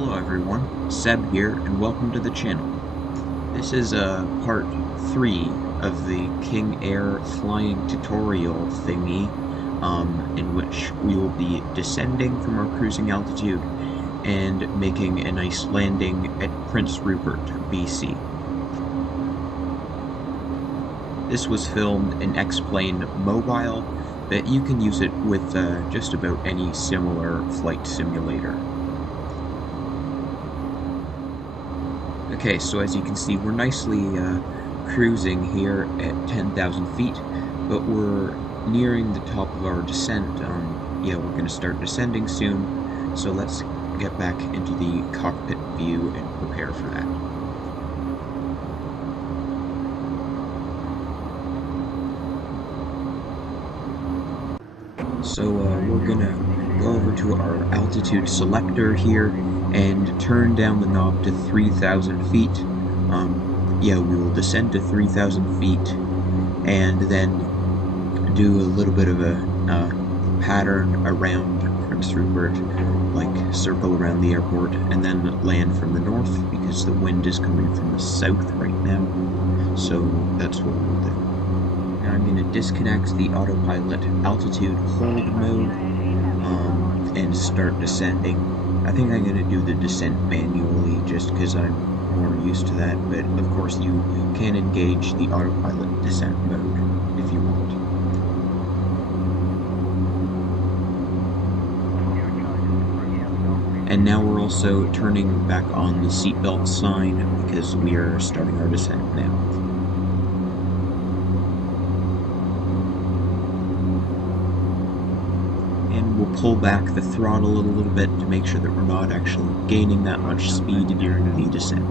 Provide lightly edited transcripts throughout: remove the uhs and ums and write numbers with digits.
Hello everyone, Seb here, and welcome to the channel. This is part 3 of the King Air flying tutorial thingy, in which we will be descending from our cruising altitude and making a nice landing at Prince Rupert, BC. This was filmed in X-Plane Mobile, but you can use it with just about any similar flight simulator. Okay, so as you can see, we're nicely cruising here at 10,000 feet, but we're nearing the top of our descent. Yeah, we're going to start descending soon, so let's get back into the cockpit view and prepare for that. So we're going to go over to our altitude selector here and turn down the knob to 3,000 feet. Yeah, we will descend to 3,000 feet and then do a little bit of a pattern around Prince Rupert, like circle around the airport, and then land from the north because the wind is coming from the south right now. So that's what we'll do. Now I'm going to disconnect the autopilot altitude hold mode and start descending. I think I'm going to do the descent manually just because I'm more used to that, but of course you can engage the autopilot descent mode if you want. And now we're also turning back on the seatbelt sign because we are starting our descent now. We'll pull back the throttle a little bit to make sure that we're not actually gaining that much speed during the descent.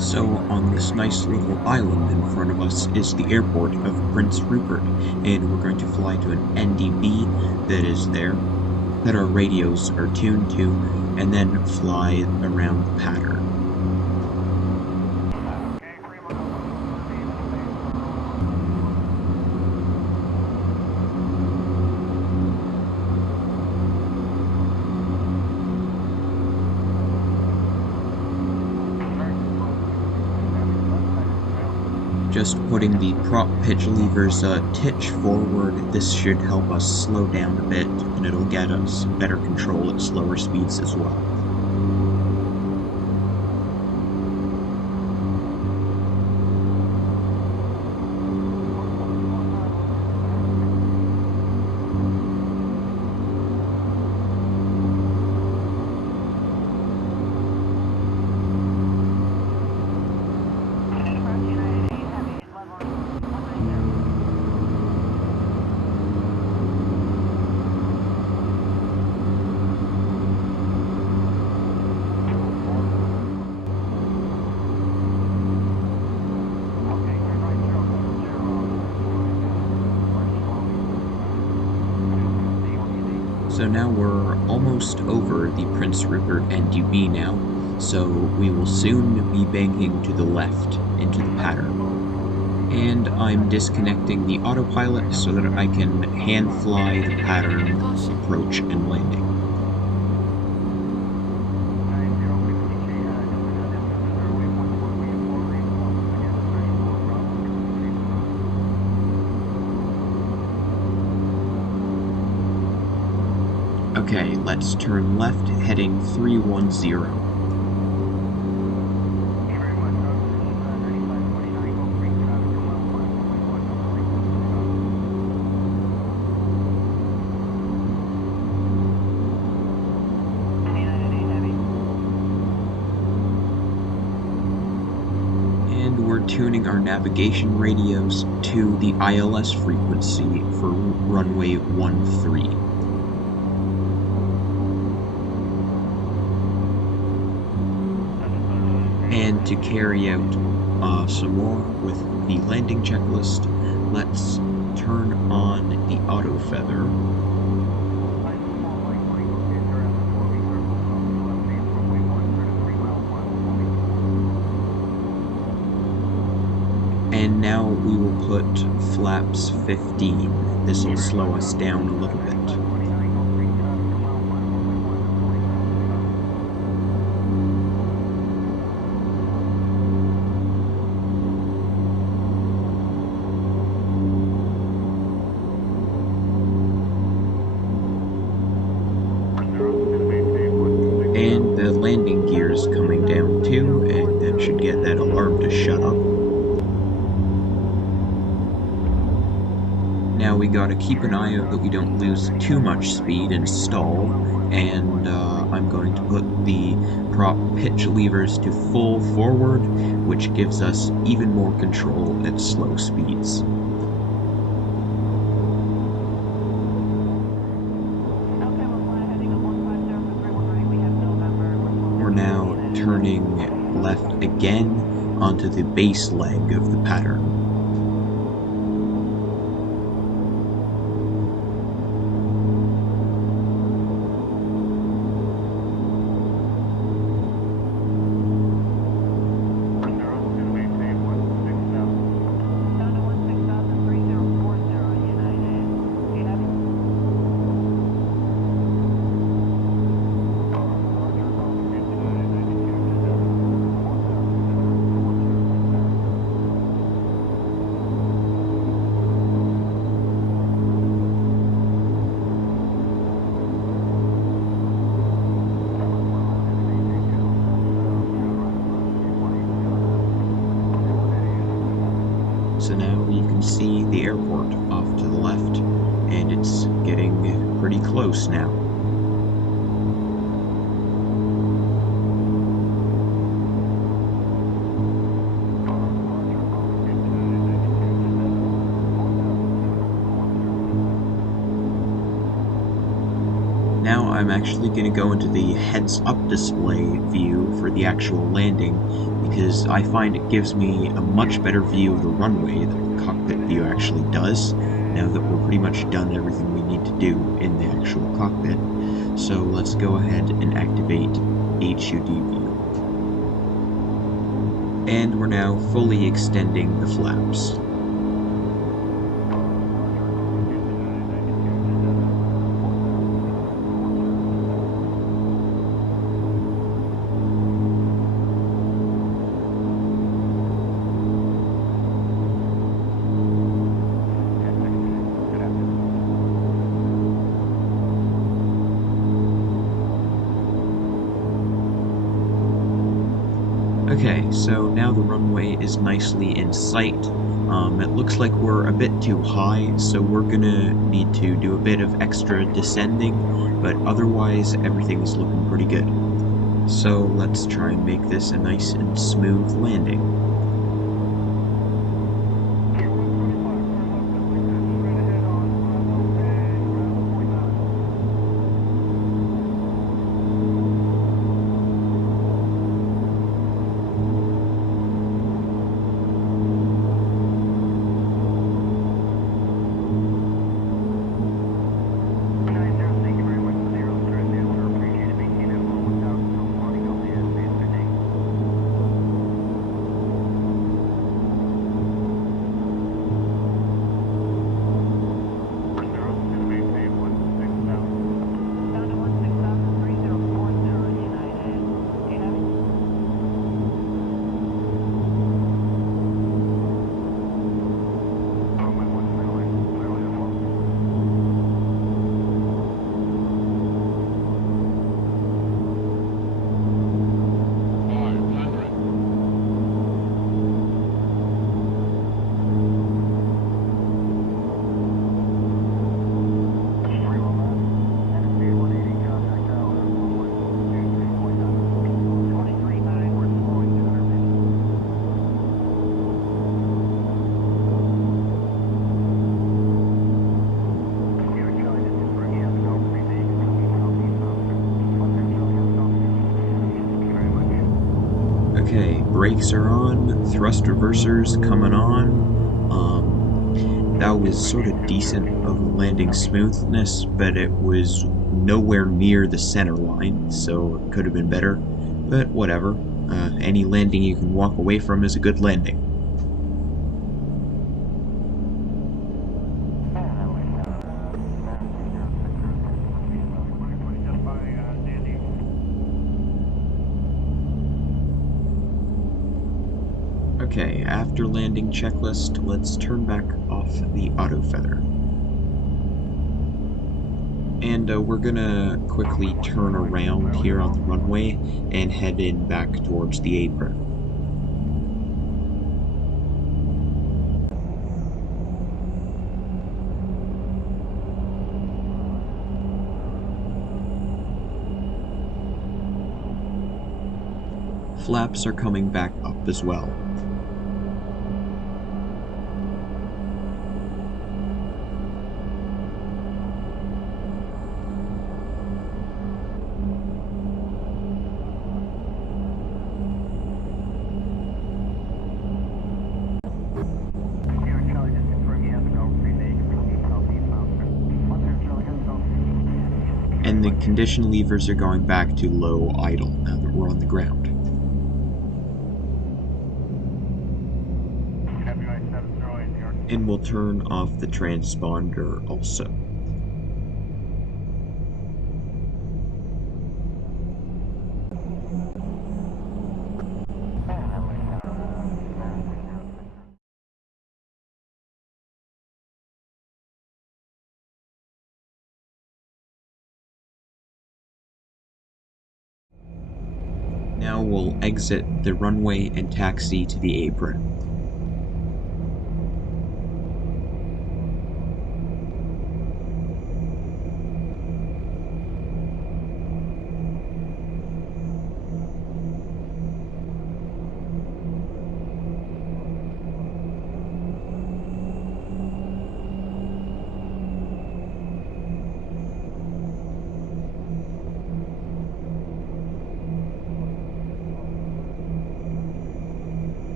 So on this nice little island in front of us is the airport of Prince Rupert, and we're going to fly to an NDB that is there, that our radios are tuned to, and then fly around the pattern. Just putting the prop pitch levers titch forward, this should help us slow down a bit, and it'll get us better control at slower speeds as well. So now we're almost over the Prince Rupert NDB now, so we will soon be banking to the left into the pattern. And I'm disconnecting the autopilot so that I can hand fly the pattern approach and landing. Okay, let's turn left, heading 310. And we're tuning our navigation radios to the ILS frequency for runway 13. And to carry out some more with the landing checklist, let's turn on the auto feather. And now we will put flaps 15. This will slow us down a little bit. And the landing gear is coming down too, and that should get that alarm to shut up. Now we gotta keep an eye out that we don't lose too much speed and stall, and I'm going to put the prop pitch levers to full forward, which gives us even more control at slow speeds. We're now turning left again onto the base leg of the pattern. So now you can see the airport off to the left, and it's getting pretty close now. Now I'm actually going to go into the heads-up display view for the actual landing, because I find it gives me a much better view of the runway than the cockpit view actually does, now that we're pretty much done everything we need to do in the actual cockpit. So let's go ahead and activate HUD view. And we're now fully extending the flaps. Okay, so now the runway is nicely in sight. It looks like we're a bit too high, so we're gonna need to do a bit of extra descending, but otherwise everything's looking pretty good. So let's try and make this a nice and smooth landing. Okay, brakes are on, thrust reversers coming on. That was sort of decent of landing smoothness, but it was nowhere near the center line, so it could have been better, but whatever. Any landing you can walk away from is a good landing. Okay, after landing checklist, let's turn back off the auto feather. And we're gonna quickly turn around here on the runway and head in back towards the apron. Flaps are coming back up as well. And the condition levers are going back to low idle now that we're on the ground. And we'll turn off the transponder also. Now we'll exit the runway and taxi to the apron.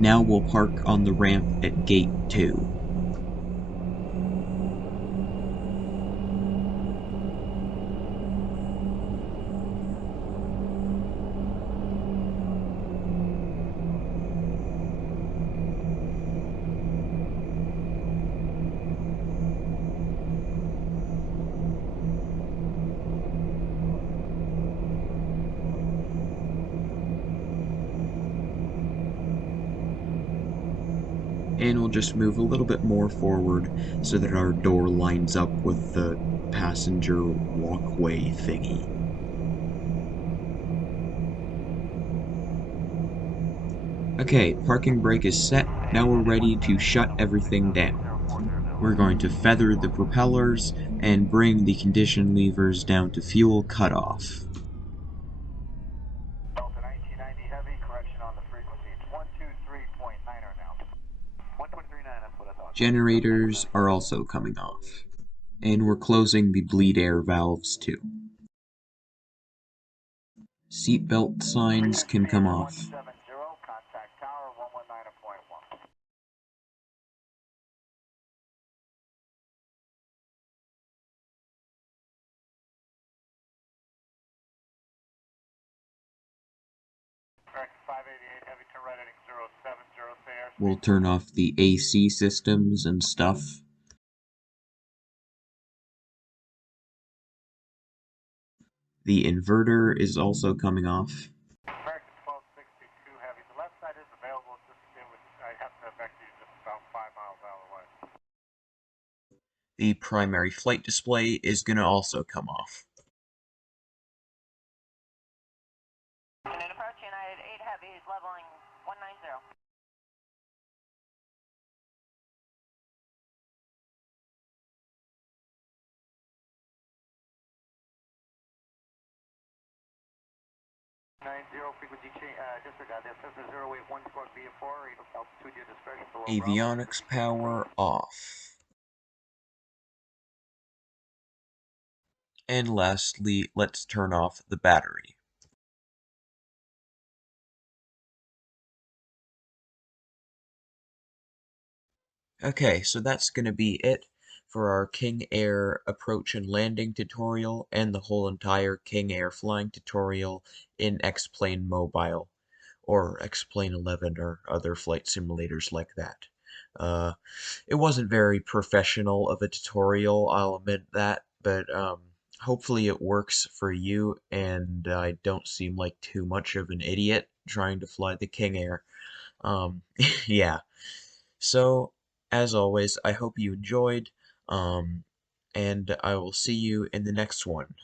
Now we'll park on the ramp at Gate 2. And we'll just move a little bit more forward so that our door lines up with the passenger walkway thingy. Okay, parking brake is set. Now we're ready to shut everything down. We're going to feather the propellers and bring the condition levers down to fuel cutoff. Delta 1990 heavy, correction on the frequency. It's 123.9 now. 123.9, that's what I thought. Generators are also coming off. And we're closing the bleed air valves too. Seatbelt signs can come off. 170, contact tower 119.1. Correct, 588 heavy, turn right heading 070, say airspeed. We'll turn off the AC systems and stuff. The inverter is also coming off. American 1262 heavy, the left side is available, just I have to back to you just about 5 miles out of the way. The primary flight display is going to also come off. United approach, United 8 heavy is leveling 190. Frequency change, disregard that. Cessna 081 squawk VFR, altitude your discretion below. Avionics power off. And lastly, let's turn off the battery. Okay, so that's going to be it for our King Air approach and landing tutorial and the whole entire King Air flying tutorial in X-Plane Mobile or X-Plane 11 or other flight simulators like that. Uh, it wasn't very professional of a tutorial, I'll admit that, but hopefully it works for you and I don't seem like too much of an idiot trying to fly the King Air. Yeah. So, as always, I hope you enjoyed, um, and I will see you in the next one.